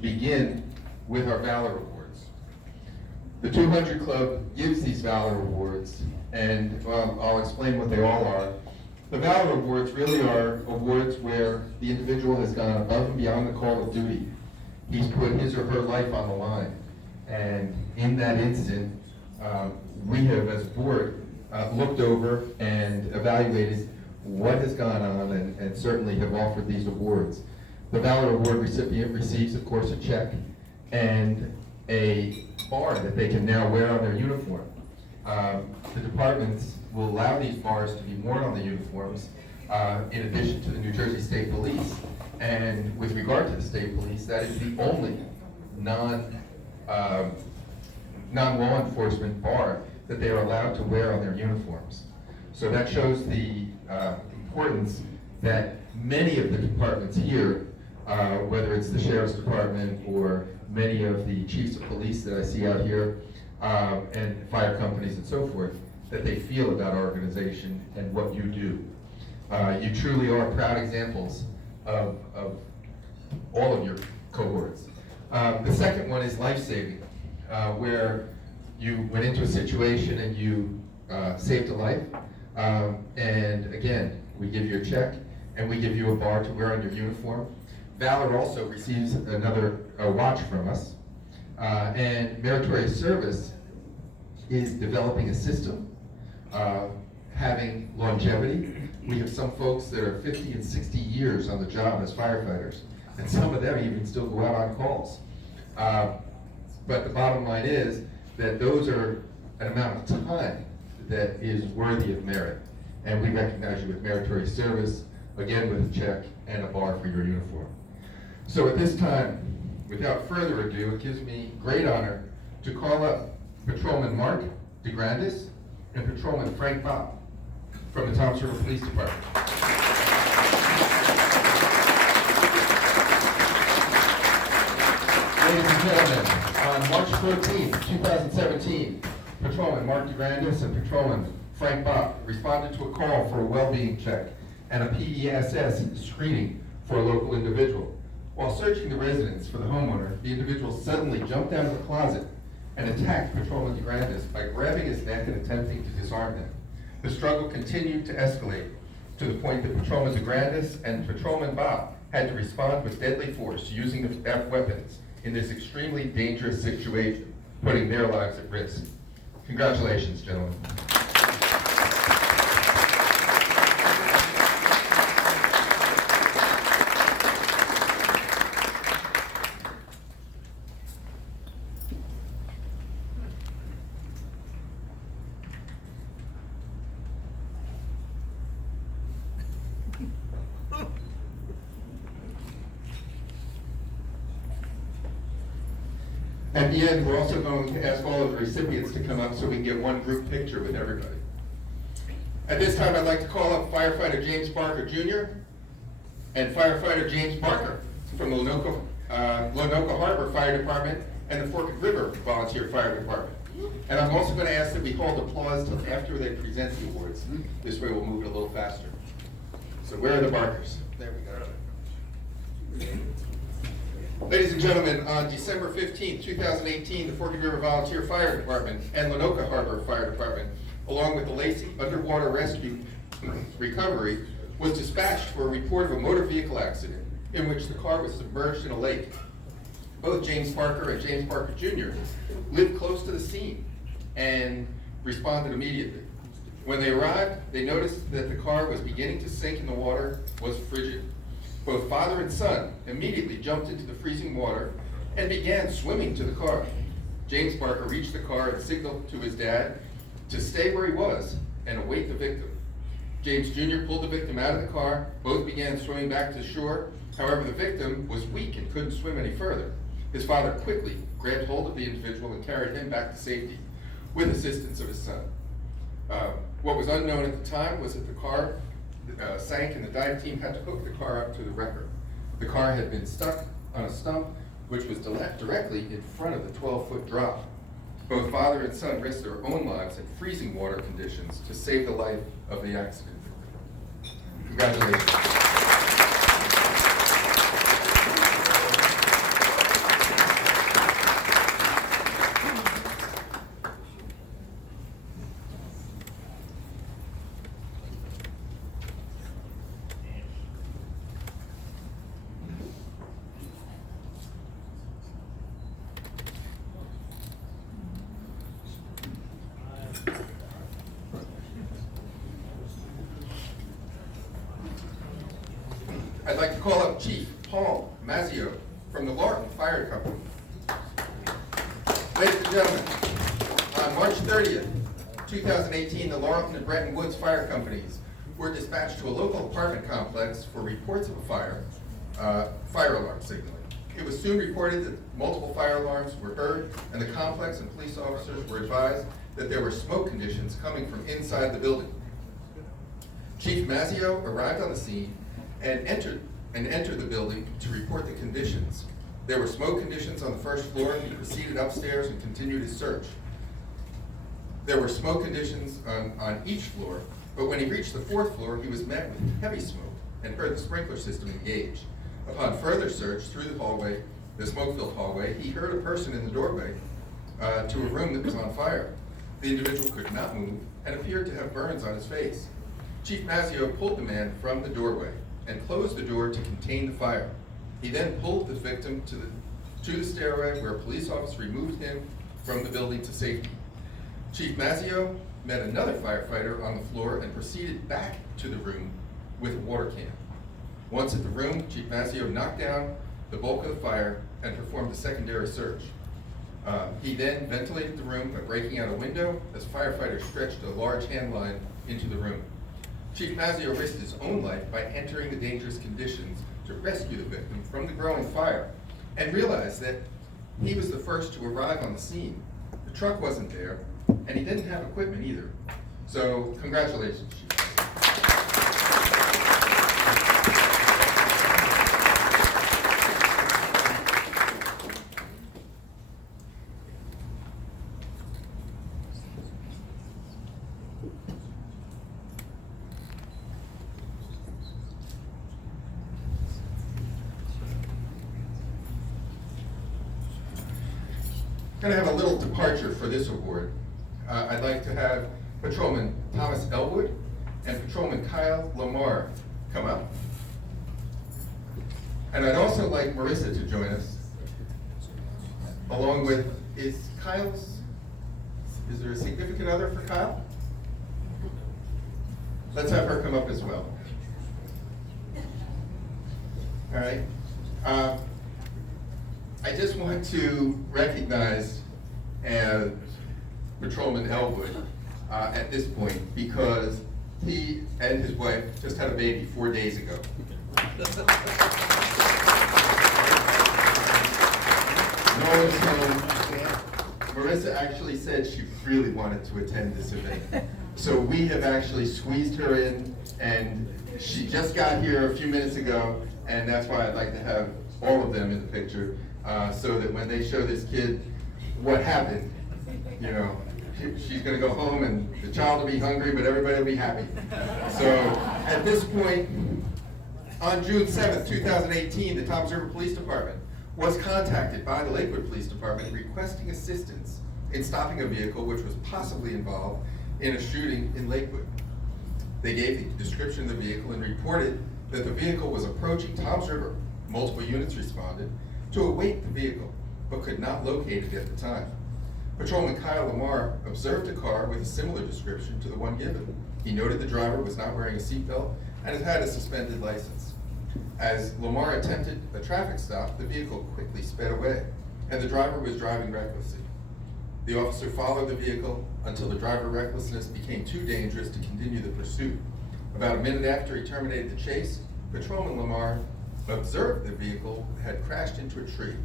begin with our Valor Awards. The 200 Club gives these Valor Awards, and I'll explain what they all are. The Valor Awards really are awards where the individual has gone above and beyond the call of duty. He's put his or her life on the line. And in that instant, we have, as a board, looked over and evaluated what has gone on and certainly have offered these awards. The Valor Award recipient receives, of course, a check and a bar that they can now wear on their uniform. The departments will allow these bars to be worn on the uniforms in addition to the New Jersey State Police. And with regard to the State Police, that is the only non-law enforcement bar that they are allowed to wear on their uniforms. So that shows the importance that many of the departments here, whether it's the Sheriff's Department or many of the chiefs of police that I see out here, and fire companies and so forth, that they feel about our organization and what you do. You truly are proud examples of all of your cohorts. The second one is life-saving, where you went into a situation and you saved a life. And again, we give you a check and we give you a bar to wear on your uniform. Valor also receives another watch from us. And Meritorious Service is developing a system, having longevity. We have some folks that are 50 and 60 years on the job as firefighters, and some of them even still go out on calls. But the bottom line is that those are an amount of time that is worthy of merit. And we recognize you with Meritorious Service, again with a check and a bar for your uniform. So at this time, without further ado, it gives me great honor to call up Patrolman Mark DeGrandis and Patrolman Frank Bob from the Thompson River Police Department. Ladies and gentlemen, on March 14, 2017, Patrolman Mark DeGrandis and Patrolman Frank Bob responded to a call for a well-being check and a PESS screening for a local individual. While searching the residence for the homeowner, the individual suddenly jumped out of the closet and attacked Patrolman DeGrandis by grabbing his neck and attempting to disarm him. The struggle continued to escalate to the point that Patrolman DeGrandis and Patrolman Bob had to respond with deadly force using the weapons in this extremely dangerous situation, putting their lives at risk. Congratulations, gentlemen. At the end, we're also going to ask all of the recipients to come up so we can get one group picture with everybody. At this time, I'd like to call up Firefighter James Barker Jr. and Firefighter James Barker from the Lanoka Harbor Fire Department and the Forked River Volunteer Fire Department. And I'm also going to ask that we hold applause till after they present the awards. This way we'll move it a little faster. So where are the Barkers? There we go. Ladies and gentlemen, on December 15, 2018, the Forked River Volunteer Fire Department and Lanoka Harbor Fire Department, along with the Lacey Underwater Rescue Recovery, was dispatched for a report of a motor vehicle accident in which the car was submerged in a lake. Both James Barker and James Barker Jr. lived close to the scene and responded immediately. When they arrived, they noticed that the car was beginning to sink and the water was frigid. Both father and son immediately jumped into the freezing water and began swimming to the car. James Barker reached the car and signaled to his dad to stay where he was and await the victim. James Jr. pulled the victim out of the car. Both began swimming back to the shore. However, the victim was weak and couldn't swim any further. His father quickly grabbed hold of the individual and carried him back to safety with assistance of his son. What was unknown at the time was that the car sank and the dive team had to hook the car up to the wrecker. The car had been stuck on a stump which was directly in front of the 12-foot drop. Both father and son risked their own lives in freezing water conditions to save the life of the accident victim. Congratulations. I'd like to call up Chief Paul Mazzio from the Laurent Fire Company. Ladies and gentlemen, on March 30th, 2018, the Laurent and Bretton Woods fire companies were dispatched to a local apartment complex for reports of a fire alarm signaling. It was soon reported that multiple fire alarms were heard, and the complex and police officers were advised that there were smoke conditions coming from inside the building. Chief Mazzio arrived on the scene and entered the building to report the conditions. There were smoke conditions on the first floor, and he proceeded upstairs and continued his search. There were smoke conditions on each floor, but when he reached the fourth floor, he was met with heavy smoke and heard the sprinkler system engage. Upon further search through the hallway, the smoke-filled hallway, he heard a person in the doorway to a room that was on fire. The individual could not move and appeared to have burns on his face. Chief Mazzio pulled the man from the doorway and closed the door to contain the fire. He then pulled the victim to the stairway, where a police officer removed him from the building to safety. Chief Mazzio met another firefighter on the floor and proceeded back to the room with a water can. Once at the room, Chief Mazzio knocked down the bulk of the fire and performed a secondary search. He then ventilated the room by breaking out a window as firefighters stretched a large hand line into the room. Chief Mazzio risked his own life by entering the dangerous conditions to rescue the victim from the growing fire, and realized that he was the first to arrive on the scene. The truck wasn't there, and he didn't have equipment either. So, congratulations, Chief. I'm going to have a little departure for this award. I'd like to have Patrolman Thomas Elwood and Patrolman Kyle Lamar come up. And I'd also like Marissa to join us, along with, is there a significant other for Kyle? Let's have her come up as well. All right. I just want to recognize Patrolman Elwood at this point, because he and his wife just had a baby 4 days ago. No one's home. Marissa actually said she really wanted to attend this event. So we have actually squeezed her in, and she just got here a few minutes ago, and that's why I'd like to have all of them in the picture. So that when they show this kid what happened, you know, she's going to go home and the child will be hungry, but everybody will be happy. So at this point, on June 7th, 2018, the Toms River Police Department was contacted by the Lakewood Police Department requesting assistance in stopping a vehicle which was possibly involved in a shooting in Lakewood. They gave the description of the vehicle and reported that the vehicle was approaching Toms River. Multiple units responded to await the vehicle, but could not locate it at the time. Patrolman Kyle Lamar observed a car with a similar description to the one given. He noted the driver was not wearing a seatbelt and had a suspended license. As Lamar attempted a traffic stop, the vehicle quickly sped away, and the driver was driving recklessly. The officer followed the vehicle until the driver's recklessness became too dangerous to continue the pursuit. About a minute after he terminated the chase, Patrolman Lamar observed the vehicle had crashed into a tree.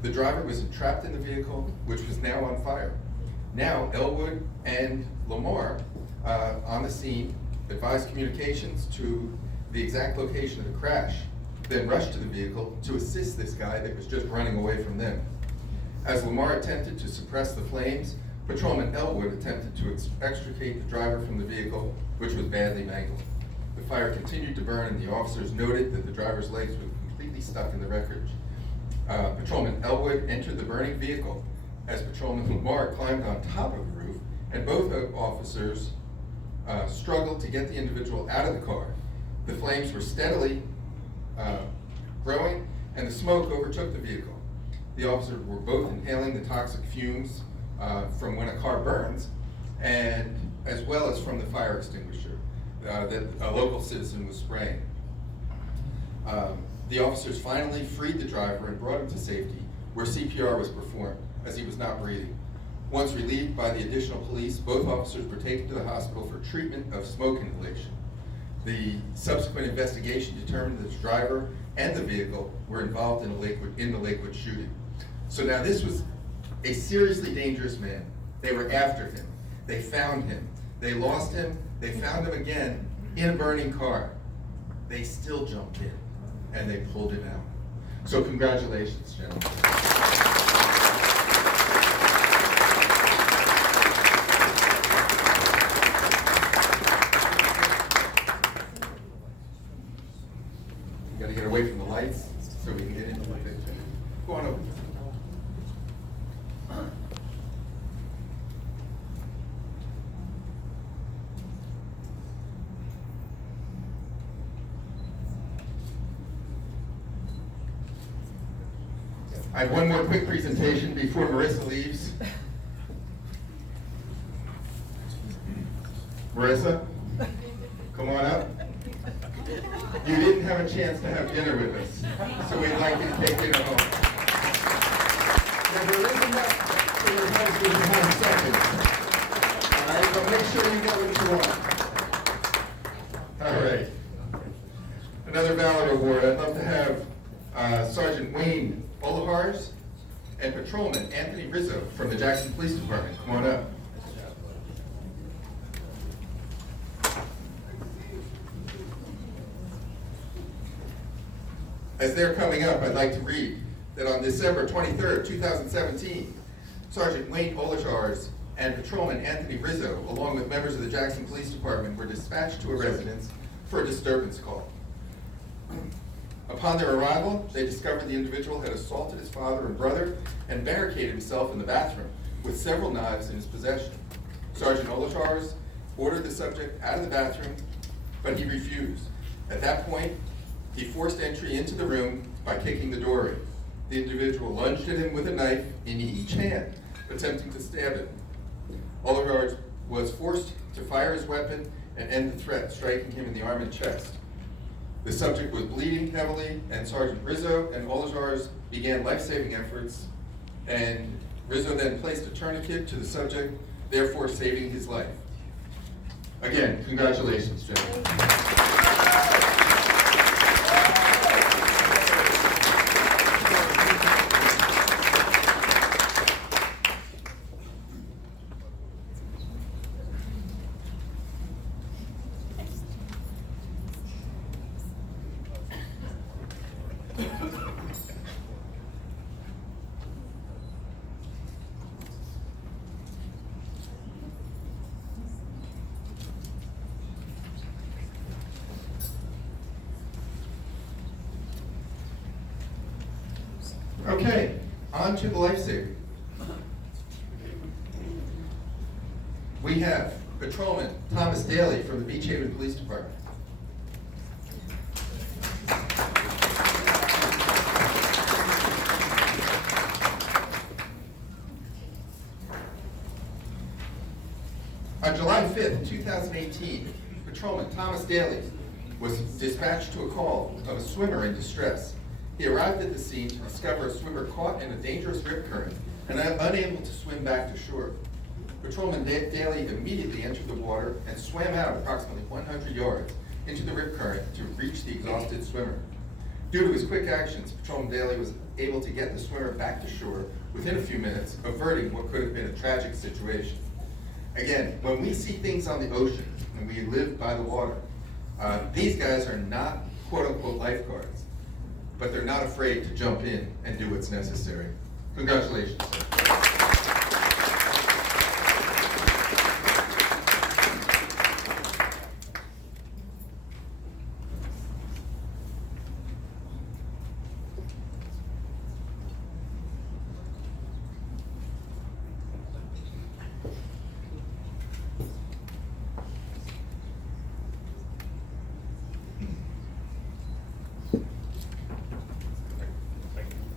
The driver was entrapped in the vehicle, which was now on fire. Now, Elwood and Lamar, on the scene, advised communications to the exact location of the crash, then rushed to the vehicle to assist this guy that was just running away from them. As Lamar attempted to suppress the flames, Patrolman Elwood attempted to extricate the driver from the vehicle, which was badly mangled. The fire continued to burn, and the officers noted that the driver's legs were completely stuck in the wreckage. Patrolman Elwood entered the burning vehicle as Patrolman Lamar climbed on top of the roof, and both officers struggled to get the individual out of the car. The flames were steadily growing, and the smoke overtook the vehicle. The officers were both inhaling the toxic fumes from when a car burns, and as well as from the fire extinguisher that a local citizen was spraying. The officers finally freed the driver and brought him to safety, where CPR was performed, as he was not breathing. Once relieved by the additional police, both officers were taken to the hospital for treatment of smoke inhalation. The subsequent investigation determined that the driver and the vehicle were involved in the Lakewood shooting. So now this was a seriously dangerous man. They were after him. They found him. They lost him. They found him again in a burning car. They still jumped in and they pulled him out. So congratulations, gentlemen. You gotta get away from the lights so we can get into the picture. Go on over. I have one more quick presentation before Marissa leaves. Marissa, come on up. You didn't have a chance to have dinner with us, so we'd like you to take dinner home. Now, there is enough for your husband to have seconds. All right, but make sure you get what you want. All right. Another Valor Award. I'd love to have Sergeant Wayne Oldham and Patrolman Anthony Rizzo from the Jackson Police Department. Come on up. As they're coming up, I'd like to read that on December 23rd, 2017, Sergeant Wayne Oldham and Patrolman Anthony Rizzo, along with members of the Jackson Police Department, were dispatched to a residence for a disturbance call. Upon their arrival, they discovered the individual had assaulted his father and brother and barricaded himself in the bathroom with several knives in his possession. Sergeant Oldham ordered the subject out of the bathroom, but he refused. At that point, he forced entry into the room by kicking the door in. The individual lunged at him with a knife in each hand, attempting to stab him. Oldham was forced to fire his weapon and end the threat, striking him in the arm and chest. The subject was bleeding heavily, and Sergeant Rizzo and Oldham began life-saving efforts, and Rizzo then placed a tourniquet to the subject, therefore saving his life. Again, congratulations, gentlemen. Okay, on to the life-saving. We have Patrolman Thomas Daly from the Beach Haven Police Department. On July 5th, 2018, Patrolman Thomas Daly was dispatched to a call of a swimmer in distress. He arrived at the scene to discover a swimmer caught in a dangerous rip current and unable to swim back to shore. Patrolman Daly immediately entered the water and swam out approximately 100 yards into the rip current to reach the exhausted swimmer. Due to his quick actions, Patrolman Daly was able to get the swimmer back to shore within a few minutes, averting what could have been a tragic situation. Again, when we see things on the ocean and we live by the water, these guys are not quote-unquote lifeguards, but they're not afraid to jump in and do what's necessary. Congratulations, sir.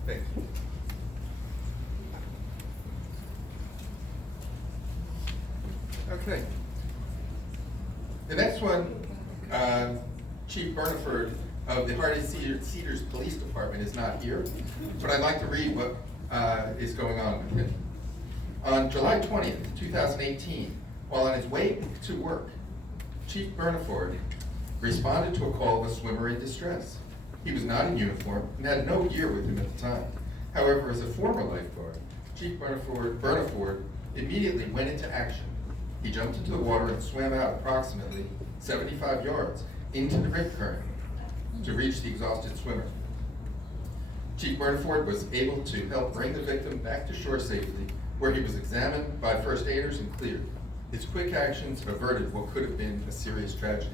Thank you. Okay. The next one, Chief Burniford of the Hardy-Cedars Police Department is not here, but I'd like to read what is going on with him. On July 20th, 2018, while on his way to work, Chief Bernaford responded to a call of a swimmer in distress. He was not in uniform and had no gear with him at the time. However, as a former lifeguard, Chief Bernaford immediately went into action. He jumped into the water and swam out approximately 75 yards into the rip current to reach the exhausted swimmer. Chief Bernaford was able to help bring the victim back to shore safely, where he was examined by first aiders and cleared. His quick actions averted what could have been a serious tragedy.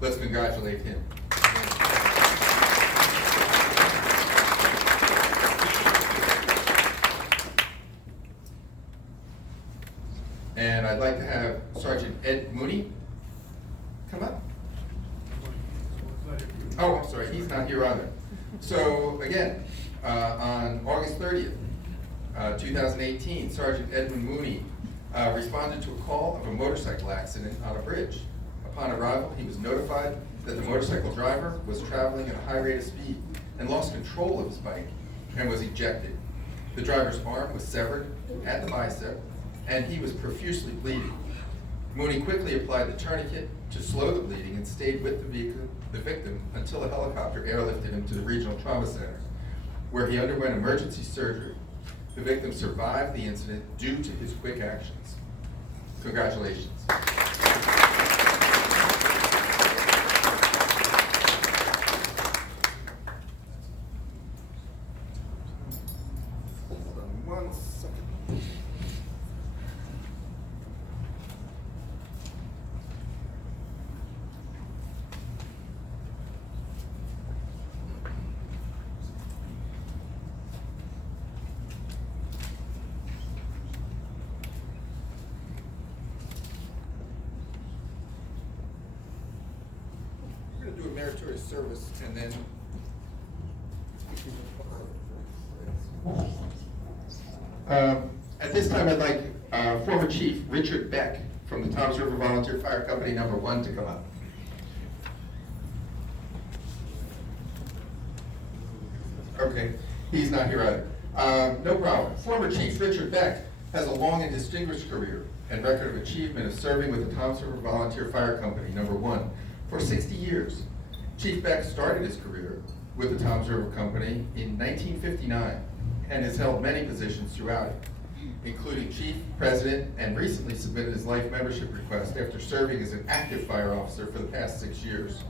Let's congratulate him. And I'd like to have Sergeant Ed Mooney come up. Oh, I'm sorry, he's not here either. So again, on August 30th, 2018, Sergeant Edmund Mooney responded to a call of a motorcycle accident on a bridge. Upon arrival, he was notified that the motorcycle driver was traveling at a high rate of speed and lost control of his bike and was ejected. The driver's arm was severed at the bicep, and he was profusely bleeding. Mooney quickly applied the tourniquet to slow the bleeding and stayed with the victim until a helicopter airlifted him to the Regional Trauma Center, where he underwent emergency surgery. The victim survived the incident due to his quick actions. Congratulations. One second. Do a meritorious service and then at this time I'd like former Chief Richard Beck from the Toms River Volunteer Fire Company No. 1 to come up. Okay, he's not here either. No problem. Former Chief Richard Beck has a long and distinguished career and record of achievement of serving with the Toms River Volunteer Fire Company No. 1 for 60 years. Chief Beck started his career with the Toms River Company in 1959 and has held many positions throughout it, including Chief, President, and recently submitted his life membership request after serving as an active fire officer for the past 6 years.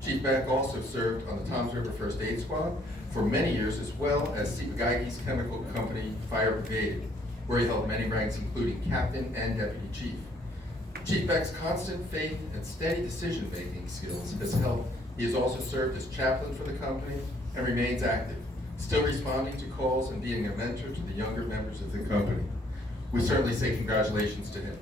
Chief Beck also served on the Toms River First Aid Squad for many years, as well as Sipagai's Chemical Company Fire Brigade, where he held many ranks, including Captain and Deputy Chief. Chief Beck's constant faith and steady decision-making skills has helped. He has also served as chaplain for the company and remains active, still responding to calls and being a mentor to the younger members of the company. We certainly say congratulations to him.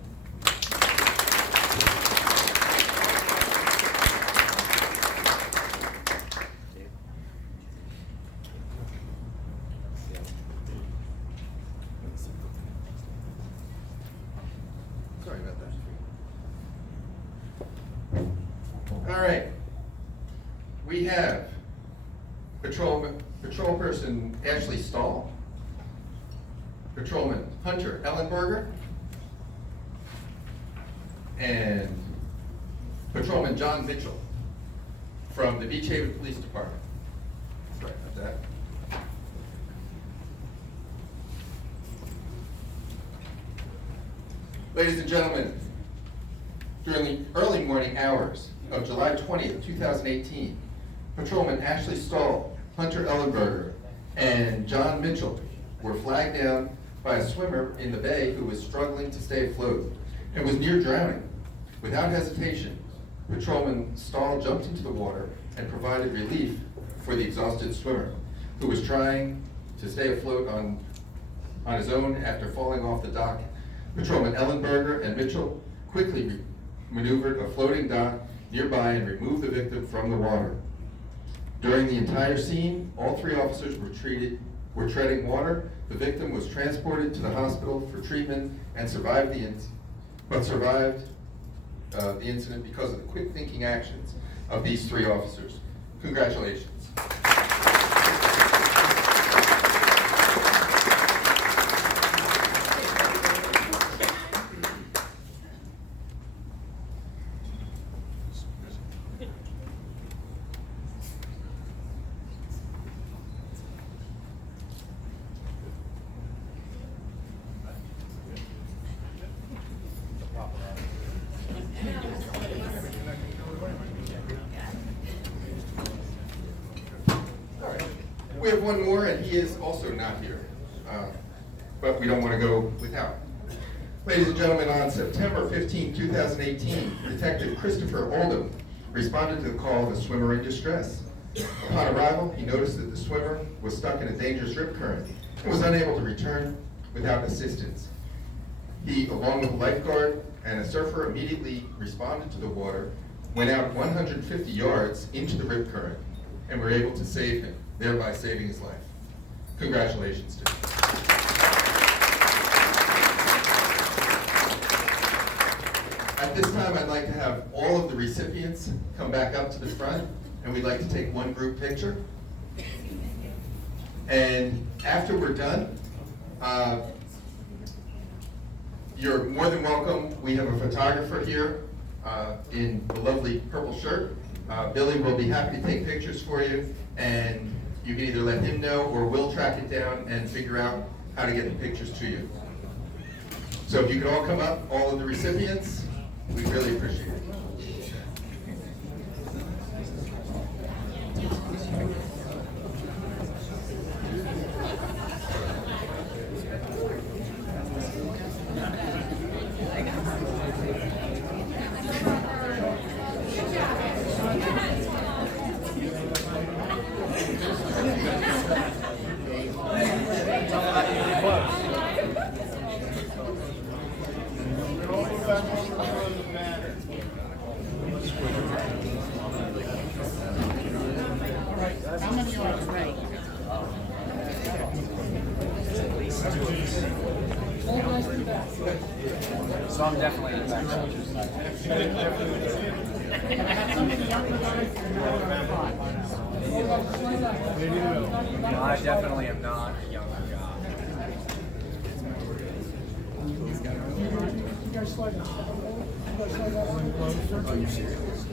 Sorry about that. All right. We have patrol person Ashley Stahl, Patrolman Hunter Ellenberger, and Patrolman John Mitchell from the Beach Haven Police Department. Sorry about that. Ladies and gentlemen, during the early morning hours of July 20th, 2018, Patrolman Ashley Stahl, Hunter Ellenberger, and John Mitchell were flagged down by a swimmer in the bay who was struggling to stay afloat and was near drowning. Without hesitation, Patrolman Stahl jumped into the water and provided relief for the exhausted swimmer, who was trying to stay afloat on his own after falling off the dock. Patrolman Ellenberger and Mitchell quickly maneuvered a floating dock nearby and removed the victim from the water. During the entire scene, all three officers were treading water. The victim was transported to the hospital for treatment and survived the incident because of the quick thinking actions of these three officers. Congratulations. We have one more, and he is also not here, but we don't want to go without. Ladies and gentlemen, on September 15, 2018, Detective Christopher Oldham responded to the call of a swimmer in distress. Upon arrival, he noticed that the swimmer was stuck in a dangerous rip current and was unable to return without assistance. He, along with a lifeguard and a surfer, immediately responded to the water, went out 150 yards into the rip current, and were able to save him, thereby saving his life. Congratulations to him. At this time, I'd like to have all of the recipients come back up to the front, and we'd like to take one group picture. And after we're done, you're more than welcome. We have a photographer here in the lovely purple shirt. Billy will be happy to take pictures for you, and you can either let him know or we'll track it down and figure out how to get the pictures to you. So if you could all come up, all of the recipients, we'd really appreciate it. So I'm definitely in the back. No, I definitely am not a younger guy. Are you serious?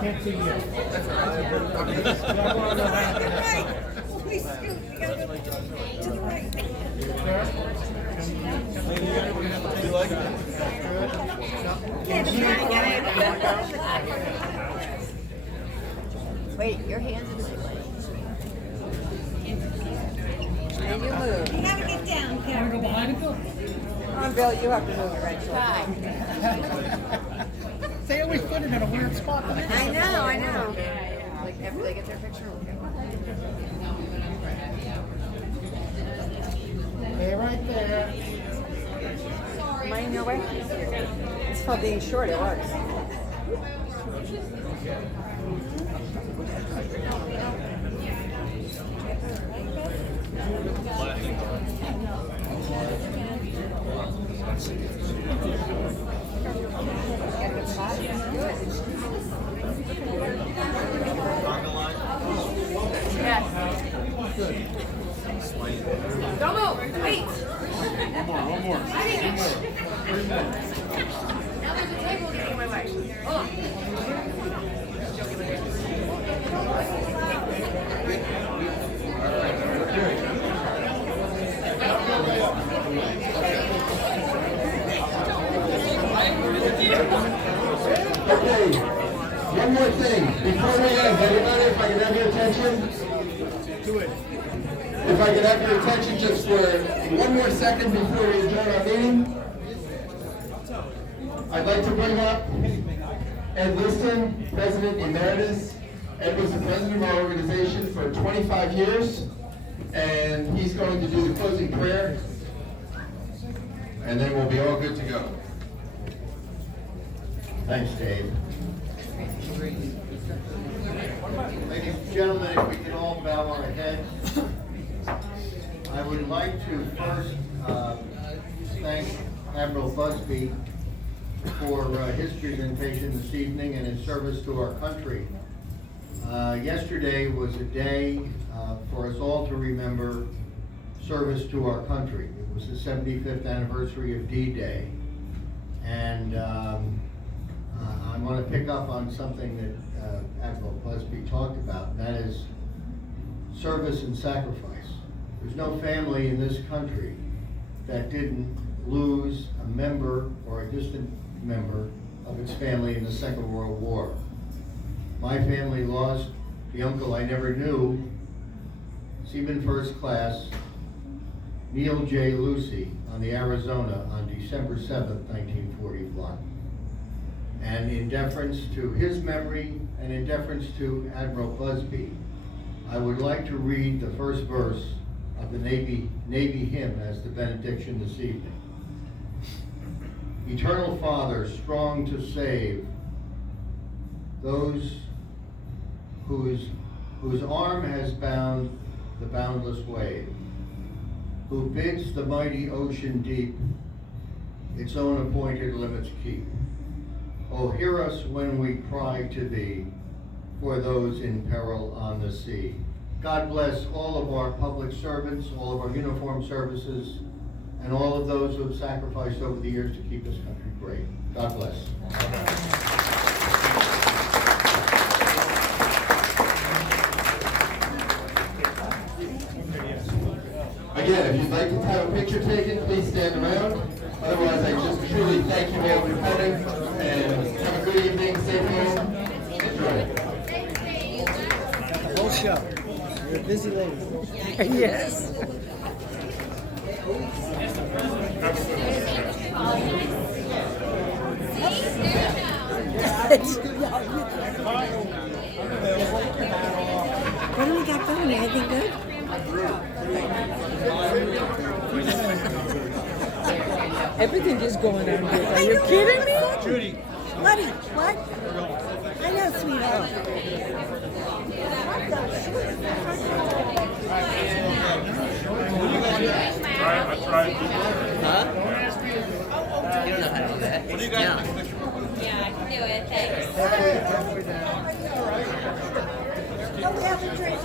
Can't see you. Please scoot. You gotta go to the right. You like it? Yeah, the right. Wait, your hands in the way. And you move. You gotta get down, Karen. Go behind Bill. Come on, Bill, you have to move your right shoulder. They always put it in a weird spot. I know. Like after they get their picture, we'll go. Stay right there. Am I in your way? It's called being short, it works. Don't move! Wait! One more. Now there's a table getting in my way. Hold on. Okay, one more thing. Before we end, everybody, if I can have your attention. Do it. If I could have your attention just for one more second before we adjourn our meeting. I'd like to bring up Ed Liston, President Emeritus. Ed was the president of our organization for 25 years, and he's going to do the closing prayer, and then we'll be all good to go. Thanks, Dave. Ladies and gentlemen, if we could all bow our heads. I would like to first thank Admiral Busby for his presentation this evening and his service to our country. Yesterday was a day for us all to remember service to our country. It was the 75th anniversary of D-Day. And I want to pick up on something that Admiral Busby talked about, and that is service and sacrifice. There's no family in this country that didn't lose a member or a distant member of its family in the Second World War. My family lost the uncle I never knew, Seaman First Class, Neil J. Lucy, on the Arizona on December 7th, 1941. And in deference to his memory and in deference to Admiral Busby, I would like to read the first verse of the Navy hymn as the benediction this evening. Eternal Father, strong to save those whose arm has bound the boundless wave, who bids the mighty ocean deep its own appointed limits keep. Oh, hear us when we cry to thee for those in peril on the sea. God bless all of our public servants, all of our uniformed services, and all of those who have sacrificed over the years to keep this country great. God bless. Again, if you'd like to have a picture taken, please stand around. Otherwise, I just truly thank you all for coming, and have a good evening, safe home, enjoy. The whole show. You're a busy lady. Yes. What do we got going? Anything good? Everything is going on good. Are you kidding me? Judy. Buddy, what? I know, sweetheart. That's right. Huh? You don't know how to do that. What do you got? Yeah, I can do it. Thanks. Oh, we have a drink.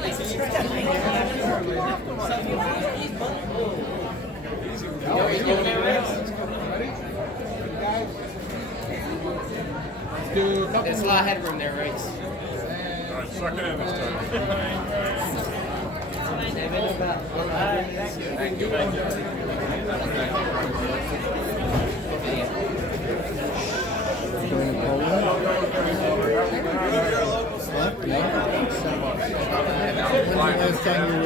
There's a lot of headroom there, right? All right, suck it in this time. Thank you. Last time you